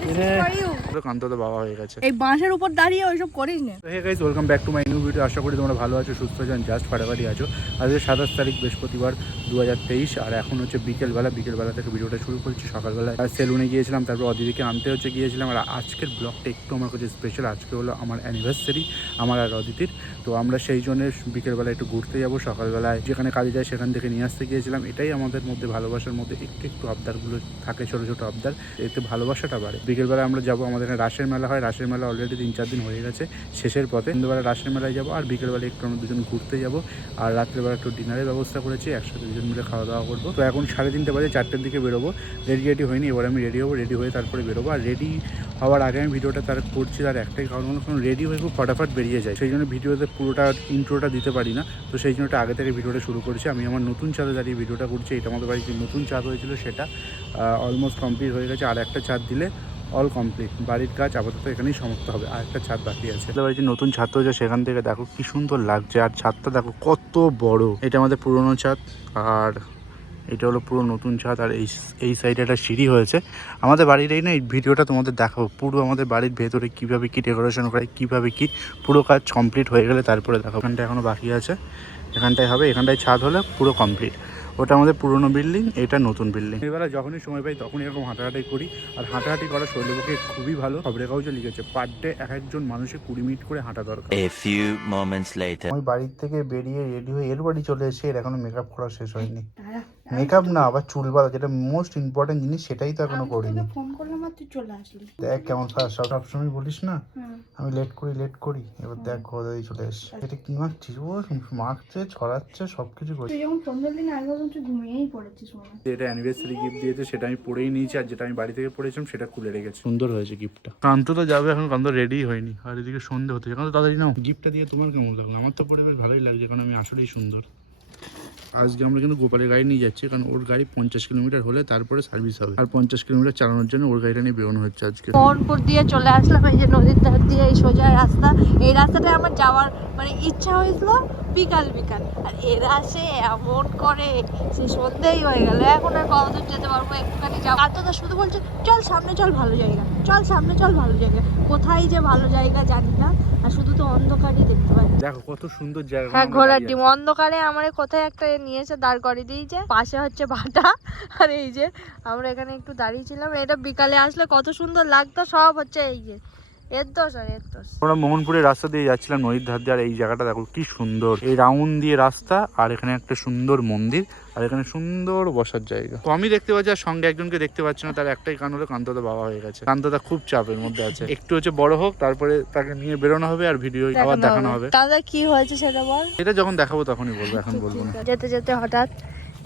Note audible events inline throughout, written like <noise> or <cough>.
This is for you. কান্ত তো বাবা হয়ে গেছে। এই বাঁশের উপর দাঁড়িয়ে ওইসব করিস না। Hey guys welcome back to my new video আশা করি তোমরা ভালো আছো সুস্থ আছো জাস্ট ফাটাফাটি আছো। আজকে সাতাশ তারিখ বৃহস্পতিবার দু হাজার তেইশ। আর এখন হচ্ছে বিকেলবেলা বিকেলবেলা থেকে ভিডিওটা শুরু করছি। সকালবেলা সেলুনে গিয়েছিলাম তারপর অদিদিকে আনতে হচ্ছে গিয়েছিলাম। আর আজকের ব্লগটা একটু আমার কাছে স্পেশাল আজকে হলো আমার অ্যানিভার্সারি আমার আর অদিতির। তো আমরা সেই জন্য বিকেলবেলা একটু ঘুরতে যাব। সকালবেলায় যেখানে কাজে যায় সেখান থেকে নিয়ে আসতে গিয়েছিলাম। এটাই আমাদের মধ্যে ভালোবাসার মধ্যে একটু একটু আবদারগুলো থাকে ছোটো ছোটো আবদার। এতে ভালোবাসাটা বাড়ে। বিকেলবেলা আমরা যাব আমাদের এখানে রাসের মেলা হয়। রাসের মেলা অলরেডি তিন চার দিন হয়ে গেছে। শেষের পথে সন্ধ্যেবেলা রাসের মেলায় যাব আর বিকেলবেলা একটু আমরা দুজন ঘুরতে যাব। আর রাত্রেবেলা একটু ডিনারের ব্যবস্থা করেছি, একসাথে দুজন মিলে খাওয়া দাওয়া করব। তো এখন সাড়ে তিনটে বাজে, চারটের দিকে বেরোবো। রেডি রেডি হয়নি, এবার আমি রেডি হব রেডি হয়ে তারপরে বেরোবো। আর রেডি হওয়ার আগে আমি ভিডিওটা তার করছি, তার একটাই কারণ কারণ রেডি হয়ে খুব ফটাফট বেরিয়ে যায়। সেই জন্য ভিডিওতে পুরোটা ইন্ট্রোটা দিতে পারি না। তো সেই জন্য আগে থেকে ভিডিওটা শুরু করছি। আমি আমার নতুন ছাদে দাঁড়িয়ে ভিডিওটা করছি। এটা আমাদের বাড়িতে নতুন ছাদ হয়েছিল সেটা অলমোস্ট কমপ্লিট হয়ে গেছে। আর একটা ছাদ দিলে অল কমপ্লিট বাড়ির কাজ আপাতত এখানেই সমাপ্ত হবে। আর একটা ছাদ বাকি আছে। আমাদের বাড়িতে নতুন ছাদ হয়েছে সেখান থেকে দেখো কি সুন্দর লাগছে। আর ছাদটা দেখো কত বড়। এটা আমাদের পুরনো ছাদ, আর এটা হলো পুরো নতুন ছাদ, আর এই এই সাইডে একটা সিঁড়ি হয়েছে। আমাদের বাড়ির এই না, এই ভিডিওটা তোমাদের দেখাবো। পুরো আমাদের বাড়ির ভেতরে কীভাবে কি ডেকোরেশন করে কীভাবে কি পুরো কাজ কমপ্লিট হয়ে গেলে তারপরে দেখাবো। এখানটা এখনও বাকি আছে। এখানটায় হবে, এখানটায় ছাদ হলে পুরো কমপ্লিট ওটা আমাদের পুরনো বিল্ডিং এটা নতুন বিল্ডিং। এবার যখনই সময় পাই তখন এরকম হাঁটাহাঁটি করি। আর হাঁটাহাঁটি করা শরীরের পক্ষে খুবই ভালো। খবরের কাগজে লিখেছে পার ডে এক একজন মানুষের কুড়ি মিনিট করে হাঁটা দরকার। এ ফিউ মোমেন্টস লেটার আমি বাড়ির থেকে বেরিয়ে রেডি হয়ে এর বাড়ি চলে এসে এর এখনও মেকআপ করা শেষ হয়নি। মেকআপ না আবার চুল বাঁধা যেটা মোস্ট ইম্পর্টেন্ট জিনিস সেটাই তো এখনও করিনি। ফোন করলাম আর তুই চলে আসলি। দেখ কেমন সব সবসময় বলিস না আমি লেট করি লেট করি এবার দেখ কোথায় চলে এসে। এটা কি মাখছিস ও মাখছে ছড়াচ্ছে সব কিছু করছে। তুই যখন পনেরো দিন আগে ঘুমিয়েই পড়েছিস মনে হয়। যেটা অ্যানিভার্সারি গিফট দিয়েছে সেটা আমি পরেই নিয়েছি আর যেটা আমি বাড়ি থেকে পরেছিলাম সেটা খুলে রেখেছি। সুন্দর হয়েছে গিফটটা কান্ত তো যাবে এখন কান্ত রেডি হয়নি। আর এদিকে সন্ধে হতে কান্ত তাড়াতাড়ি নাও। গিফটটা দিয়ে তোমার কেমন লাগল? আমার তো পরে বেশ ভালোই লাগছে কারণ আমি আসলেই সুন্দর। আজকে আমরা কিন্তু গোপালের গাড়ি নিয়ে যাচ্ছি, কারণ ওর গাড়ি পঞ্চাশ কিলোমিটার হলে তারপরে সার্ভিস হবে। আর পঞ্চাশ কিলোমিটার চালানোর জন্য ওর গাড়িটা নিয়ে বেরোনো হচ্ছে আজকে। মোহনপুর দিয়ে চলে আসলাম, এই যে নদীর ধার দিয়ে এই সোজা রাস্তা। এই রাস্তাটা আমার যাওয়ার মানে ইচ্ছা হয়েছিল বিকাল বিকাল। আর এরা সে এমন করে সে সন্ধ্যেই হয়ে গেল। এখন আর কতদূর যেতে পারব একটুখানি যাব আর তো শুধু বলছে চল সামনে চল ভালো জায়গা। চল সামনে চল ভালো জায়গা। কোথায় যে ভালো জায়গা জানি না আর শুধু তো অন্ধকারই দেখতে পাচ্ছি। দেখো কত সুন্দর জায়গা হ্যাঁ ঘোড়ার ডিম। অন্ধকারে আমার কোথায় একটা নিয়েছে দাঁড় করিয়ে দিয়েছে পাশে হচ্ছে ভাটা। আর এই যে আমরা এখানে একটু দাঁড়িয়েছিলাম এটা বিকালে আসলে কত সুন্দর লাগতো সব হচ্ছে এই যে। এর দোষ আর এর দোষ। আমরা মোহনপুরের রাস্তা দিয়ে যাচ্ছিলাম নদীর ধার দিয়ে আর এই জায়গাটা দেখো কি সুন্দর। এই রাউন্ড দিয়ে রাস্তা আর এখানে একটা সুন্দর মন্দির আর এখানে সুন্দর বসার জায়গা। তো আমি দেখতে পাচ্ছি আর সঙ্গে একজনকে দেখতে পাচ্ছি না তার একটাই কান হলো কান্তদা বাবা হয়ে গেছে। কান্তদা খুব চাপের মধ্যে আছে। একটু হচ্ছে বড় হোক তারপরে তাকে নিয়ে বেরোনো হবে আর ভিডিও আবার দেখানো হবে। দাদা কি হয়েছে সেটা বল। এটা যখন দেখাবো তখনই বলব এখন বলব না। যেতে যেতে হঠাৎ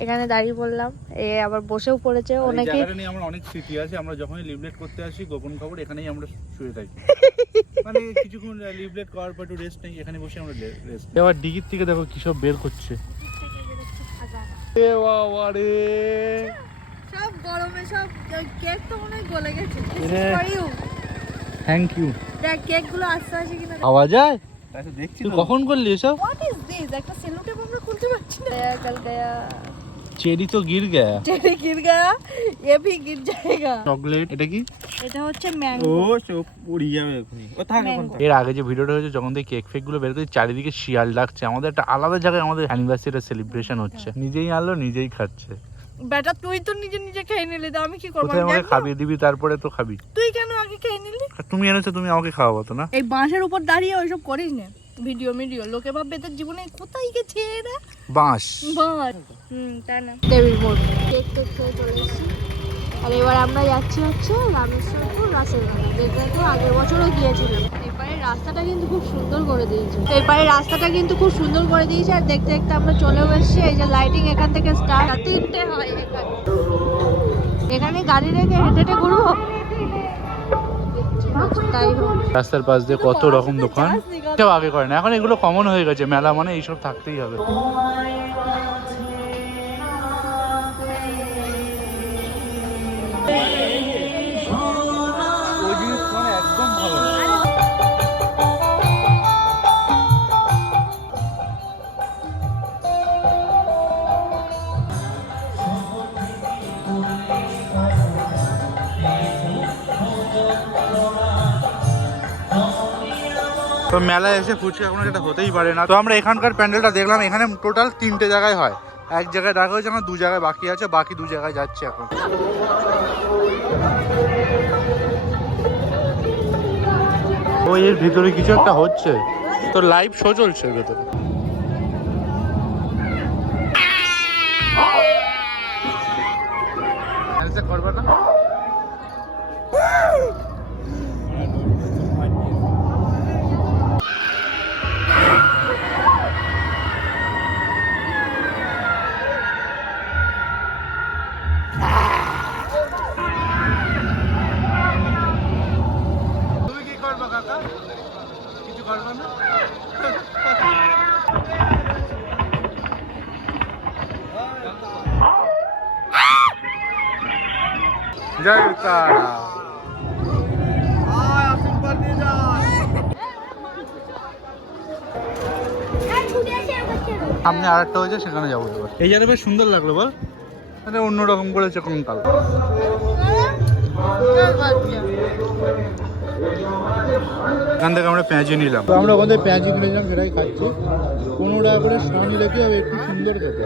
এখানে দাঁড়িয়ে বললাম। এ আবার বসেও পড়েছে। অনেকে আমার অনেক স্মৃতি আছে। আমরা যখনই লিভলেট করতে আসি গোপন খবর এখানেই আমরা শুয়ে থাকি। <laughs> মানে কিছুক্ষণ লিভলেট করার পর একটু রেস্ট নেই এখানে বসে আমরা রেস্ট এবার ডিগির থেকে দেখো কি সব বের করছে। এ বাবা রে। সব গরমে সব কেক তো মনে গলে গেছে। থ্যাংক ইউ দেখ কেকগুলো আস্তে আসে কিনা আওয়াজ যায় দেখছি কখন করলি এসব? হোয়াট ইজ দিস একটা সেলুটেপ আমরা খুলতে পারছি না। দয়া কাল চেরি তো গির গয়া টেনে गिर गया ये भी गिर जाएगा চকলেট এটা কি এটা হচ্ছে ও ম্যাঙ্গো সব উড়ি যাবে এখনই ও থাক এখন থাক। এর আগে যে ভিডিওটা হয়েছে যখন থেকে কেক ফেক গুলো বের করে চারিদিকে শিয়াল ডাকছে আমাদের একটা আলাদা জায়গায় আমাদের অ্যানিভার্সারি সেলিব্রেশন হচ্ছে নিজেই আনলো নিজেই খাচ্ছে বেটা তুই তো নিজে নিজে খেয়ে নিলি তো আমি কি করবো কোথায় আমি আমাকে দেখবো? খাবিয়ে দিবি তারপরে তো খাবি তুই কেন আগে খেয়ে নিলি আর তুমি এনেছো তুমি আমাকে খাওয়াবো তো না এই বাঁশের উপর দাঁড়িয়ে ওইসব করিস না ভিডিও ভিডিও লোকে ভাববে তোর জীবনে কোথায় গেছে এরা? বাঁশ। বাস হুম তাই না। টেবিল বোর্ড কেক টেক খেয়ে চলে এসেছি। আর এবার আমরা যাচ্ছি হচ্ছে রামেশ্বরপুর মেলা যেটা তো আগের বছরও গিয়েছিলাম। এবারে রাস্তাটা কিন্তু খুব সুন্দর করে দিয়েছে। এবারে রাস্তাটা কিন্তু খুব সুন্দর করে দিয়েছে। আর দেখতে দেখতে আমরা চলেও এসেছি। এই যে লাইটিং এখান থেকে স্টার্ট তিনটে হয় এখানে এখানে গাড়ি রেখে হেঁটে হেঁটে ঘুরবো। রাস্তার পাশ দিয়ে কত রকম দোকান। কেউ আগে করে না, এখন এগুলো কমন হয়ে গেছে, মেলা মানে এইসব থাকতেই হবে। তো মেলায় এসে ফুচকা কোনো যেটা হতেই পারে না। তো আমরা এখানকার প্যান্ডেলটা দেখলাম, এখানে টোটাল তিনটে জায়গায় হয়। এক জায়গায় রাখা হয়েছে আমার দু জায়গায় বাকি আছে, বাকি দু জায়গায় যাচ্ছে এখন। ওই এর ভিতরে কিছু একটা হচ্ছে। তো লাইভ শো চলছে ভেতরে। করবে না? জয় তারা সামনে আর একটা হয়েছে সেখানে যাব এবার। এই জায়গাটা বেশ সুন্দর লাগল বল। মানে অন্যরকম করেছে কঙ্কাল এখান থেকে আমরা পেঁয়াজি নিলাম। আমরা ওখান থেকে পেঁয়াজি নিলাম সেটাই খাচ্ছি। পনেরো টাকা করে কি হবে একটু সুন্দর খেতে।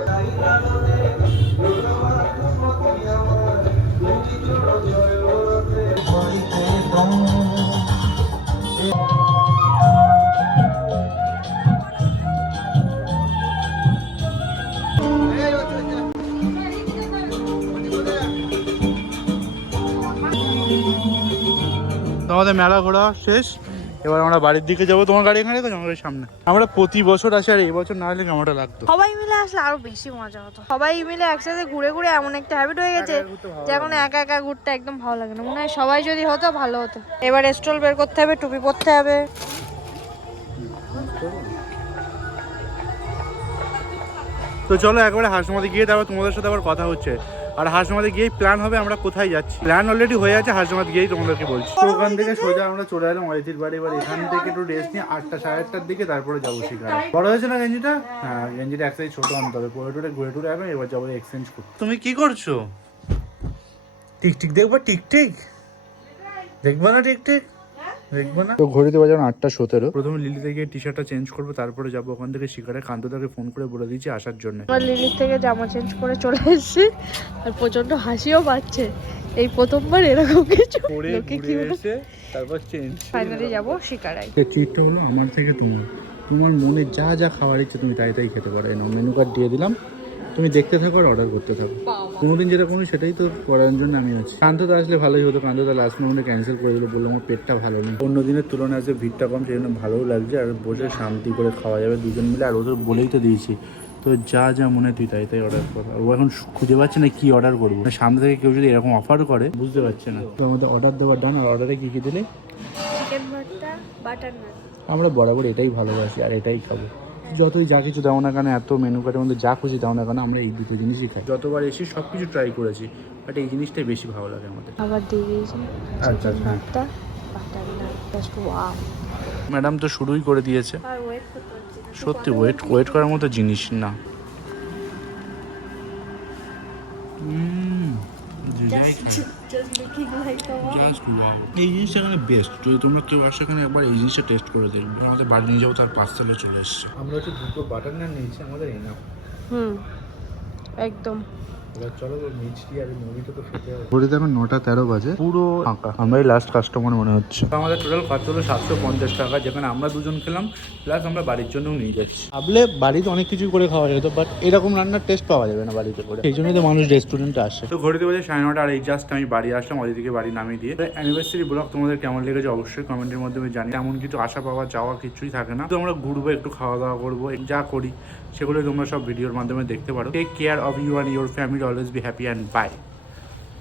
আমাদের মেলা ঘোরা শেষ। এবার আমরা বাড়ির দিকে যাব তোমার গাড়ি এখানে তো? জঙ্গলের সামনে। আমরা প্রতি বছর আসি আর এই বছর না হলে কেমনটা লাগতো? সবাই মিলে আসলে আরও বেশি মজা হতো। সবাই মিলে একসাথে ঘুরে ঘুরে এমন একটা হ্যাবিট হয়ে গেছে যে এখন একা একা ঘুরতে একদম ভালো লাগে না। মনে হয় সবাই যদি হতো ভালো হতো। এবার স্টল বের করতে হবে টুপি পরতে হবে। তো চলো একবারে হাসমাতে গিয়ে তারপর তোমাদের সাথে আবার কথা হচ্ছে। আর হাসমাতে গিয়েই প্ল্যান হবে আমরা কোথায় যাচ্ছি। প্ল্যান অলরেডি হয়ে আছে হাসমাত গিয়েই তোমাদেরকে বলছি। তো ওখান থেকে সোজা আমরা চলে এলাম অরিতির বাড়ি এবার এখান থেকে একটু রেস্ট নিয়ে আটটা সাড়ে আটটার দিকে তারপরে যাব শিকারে। বড় হয়েছে না গেঞ্জিটা? হ্যাঁ গেঞ্জিটা এক সাইজ ছোট আনতে হবে। ঘুরে টুরে ঘুরে টুরে এবার যাব এক্সচেঞ্জ করতে। তুমি কি করছ? টিকটিক দেখব টিকটিক? দেখব না টিকটিক? দেখব না? তো ঘড়িতে বাজে আটটা সতেরো। প্রথমে লিলিতে গিয়ে টি শার্টটা চেঞ্জ করব তারপরে যাব ওখান থেকে শিকারে। কান্তদাকে ফোন করে বলে দিয়েছি আসার জন্য। আমরা লিলির থেকে জামা চেঞ্জ করে চলে এসেছি আর প্রচণ্ড হাসিও পাচ্ছে। এই প্রথমবার এরকম কিছু। লোকে কি এসে তারপর চেঞ্জ ফাইনালি যাব শিকারাই চিটটা হলো আমার থেকে তোমার। তোমার মনে যা যা খাওয়ার ইচ্ছে তুমি তাই তাই খেতে পারো। মেনু কার্ড দিয়ে দিলাম। তুমি দেখতে থাকো আর অর্ডার করতে থাকো। কোনোদিন যেটা কোনো সেটাই তো করার জন্য আমি আছি। কান্তদা আসলে ভালোই হতো। কান্তদা লাস্ট মোমেন্টে ক্যান্সেল করে দিল বলল আমার পেটটা ভালো নেই। অন্য দিনের তুলনায় আছে ভিড়টা কম সেই জন্য ভালোও লাগছে। আর বসে শান্তি করে খাওয়া যাবে দুজন মিলে আর ওদের বলেই তো দিয়েছি তো যা যা মনে তুই তাই তাই অর্ডার কর। ও এখন খুঁজে পাচ্ছে না কি অর্ডার করব। মানে সামনে থেকে কেউ যদি এরকম অফার করে বুঝতে পারছে না। তো আমাদের অর্ডার দেওয়ার ডান আর অর্ডারে কী কী দিলে? চিকেন ভর্তা বাটার নান আমরা বরাবর এটাই ভালোবাসি আর এটাই খাব। যতই যা কিছু দাও না কেন এত মেনু কার্ডের মধ্যে যা খুশি দাও না কেন আমরা এই দুটো জিনিসই খাই। যতবার এসে সব কিছু ট্রাই করেছি বাট এই জিনিসটাই বেশি ভালো লাগে আমাদের। আবার দিয়ে দিয়েছি। আচ্ছা ওয়াও ম্যাডাম তো শুরুই করে দিয়েছে। সত্যি ওয়েট ওয়েট করার মতো জিনিস না। Just looking like just wow এই জিনিসটা এখানে বেস্ট যদি তোমরা কেউ আসো এখানে একবার এই জিনিসটা টেস্ট করে দেখবে। আমাদের বাড়ি নিয়ে যাব তার পার্সেলে চলে এসছে। আমরা হচ্ছে দুটো বাটার নান নিয়েছি আমাদের এনাফ হুম। একদম। ঘড়িতে এখন নটা তেরো বাজে। পুরো ফাঁকা। আমরাই লাস্ট কাস্টমার মনে হচ্ছে। আমাদের টোটাল খরচ হলো সাতশো পঞ্চাশ টাকা যেখানে আমরা দুজন খেলাম প্লাস আমরা বাড়ির জন্যও নিয়ে যাচ্ছি। ভাবলে বাড়িতে অনেক কিছু করে খাওয়া যেত বাট এরকম রান্নার টেস্ট পাওয়া যাবে না বাড়িতে করে। এই জন্যই তো মানুষ রেস্টুরেন্টে আসে। তো ঘড়িতে বাজে সাড়ে নটা আর এই জাস্ট আমি বাড়ি আসলাম বাড়ি নামিয়ে দিয়ে। অ্যানিভার্সারি ব্লগ তোমাদের কেমন লেগেছে অবশ্যই কমেন্টের মাধ্যমে জানি এমন কিছু আশা পাওয়া যাওয়া কিছুই থাকে না। তো আমরা ঘুরবো একটু খাওয়া দাওয়া করব যা করি সেগুলো তোমরা সব ভিডিওর মাধ্যমে দেখতে পারো। Take care of you and your family always be happy and bye.